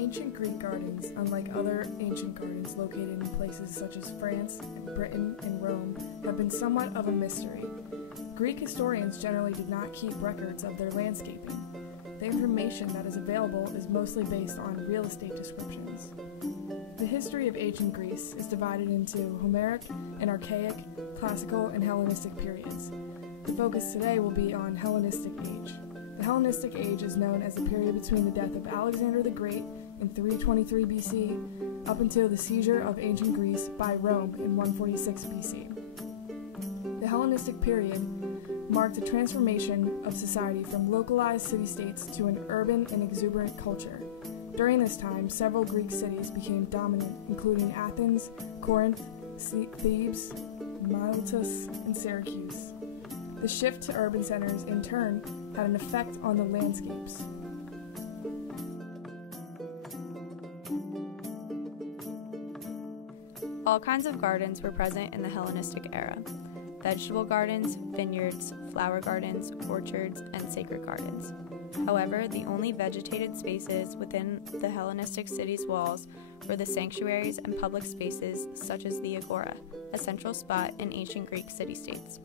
Ancient Greek gardens, unlike other ancient gardens located in places such as France, Britain, and Rome, have been somewhat of a mystery. Greek historians generally did not keep records of their landscaping. The information that is available is mostly based on real estate descriptions. The history of ancient Greece is divided into Homeric and Archaic, Classical, and Hellenistic periods. The focus today will be on Hellenistic age. The Hellenistic age is known as the period between the death of Alexander the Great in 323 BC up until the seizure of ancient Greece by Rome in 146 BC. The Hellenistic period marked a transformation of society from localized city-states to an urban and exuberant culture. During this time, several Greek cities became dominant, including Athens, Corinth, Thebes, Miletus, and Syracuse. The shift to urban centers, in turn, had an effect on the landscapes. All kinds of gardens were present in the Hellenistic era: vegetable gardens, vineyards, flower gardens, orchards, and sacred gardens. However, the only vegetated spaces within the Hellenistic city's walls were the sanctuaries and public spaces such as the agora, a central spot in ancient Greek city-states.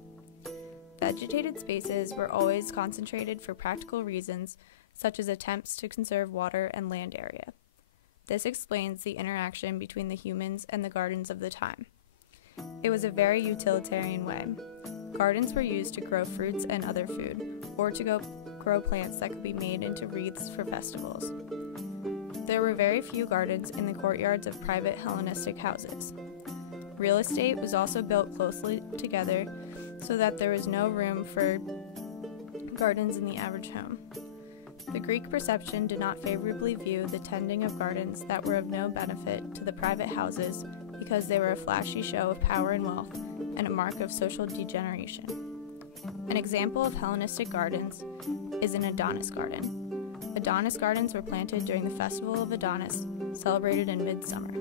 Vegetated spaces were always concentrated for practical reasons, such as attempts to conserve water and land area. This explains the interaction between the humans and the gardens of the time. It was a very utilitarian way. Gardens were used to grow fruits and other food, or to grow plants that could be made into wreaths for festivals. There were very few gardens in the courtyards of private Hellenistic houses. Real estate was also built closely together so that there was no room for gardens in the average home. The Greek perception did not favorably view the tending of gardens that were of no benefit to the private houses because they were a flashy show of power and wealth and a mark of social degeneration. An example of Hellenistic gardens is an Adonis garden. Adonis gardens were planted during the festival of Adonis, celebrated in midsummer.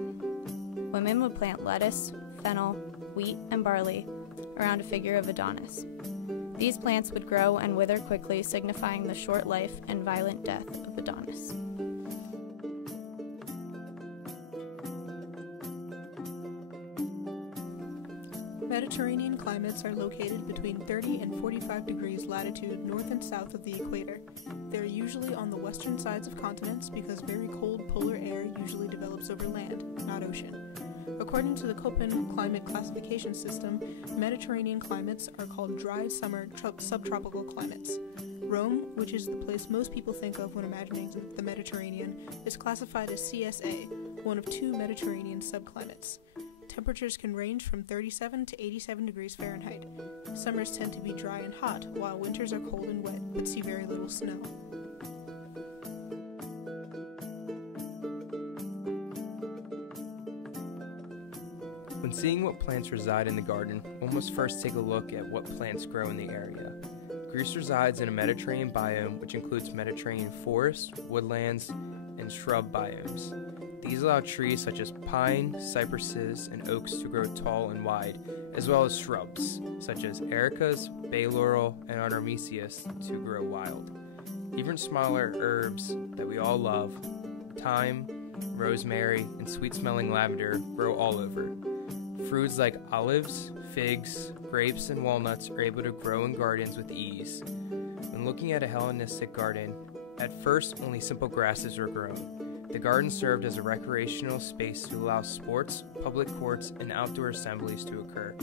Women would plant lettuce, fennel, wheat, and barley around a figure of Adonis. These plants would grow and wither quickly, signifying the short life and violent death of Adonis. Mediterranean climates are located between 30 and 45 degrees latitude north and south of the equator. They are usually on the western sides of continents because very cold polar air usually develops over land, not ocean. According to the Köppen climate classification system, Mediterranean climates are called dry summer subtropical climates. Rome, which is the place most people think of when imagining the Mediterranean, is classified as CSA, one of two Mediterranean subclimates. Temperatures can range from 37 to 87 degrees Fahrenheit. Summers tend to be dry and hot, while winters are cold and wet, but see very little snow. When seeing what plants reside in the garden, one must first take a look at what plants grow in the area. Greece resides in a Mediterranean biome which includes Mediterranean forests, woodlands, and shrub biomes. These allow trees such as pine, cypresses, and oaks to grow tall and wide, as well as shrubs such as ericas, bay laurel, and artemisias to grow wild. Even smaller herbs that we all love, thyme, rosemary, and sweet-smelling lavender grow all over. Fruits like olives, figs, grapes, and walnuts are able to grow in gardens with ease. When looking at a Hellenistic garden, at first only simple grasses were grown. The garden served as a recreational space to allow sports, public courts, and outdoor assemblies to occur.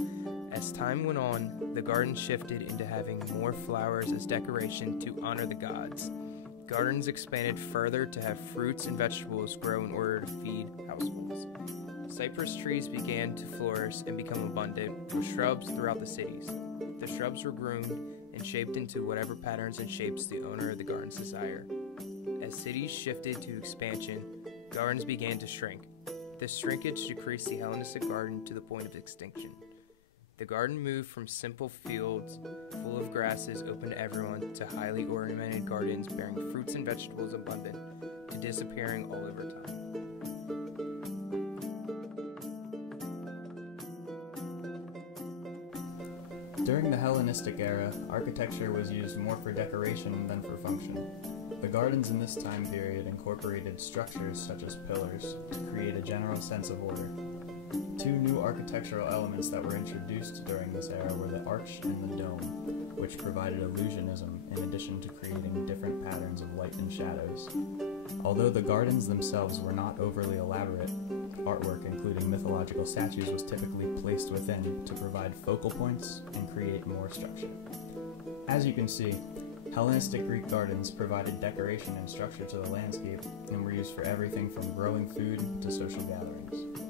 As time went on, the garden shifted into having more flowers as decoration to honor the gods. Gardens expanded further to have fruits and vegetables grow in order to feed households. Cypress trees began to flourish and become abundant, with shrubs throughout the cities. The shrubs were groomed and shaped into whatever patterns and shapes the owner of the gardens desired. As cities shifted to expansion, gardens began to shrink. This shrinkage decreased the Hellenistic garden to the point of extinction. The garden moved from simple fields full of grasses open to everyone to highly ornamented gardens bearing fruits and vegetables abundant to disappearing all over time. During the Hellenistic era, architecture was used more for decoration than for function. The gardens in this time period incorporated structures such as pillars to create a general sense of order. Two new architectural elements that were introduced during this era were the arch and the dome, which provided illusionism in addition to creating different patterns of light and shadows. Although the gardens themselves were not overly elaborate, artwork including mythological statues was typically placed within to provide focal points and create more structure. As you can see, Hellenistic Greek gardens provided decoration and structure to the landscape and were used for everything from growing food to social gatherings.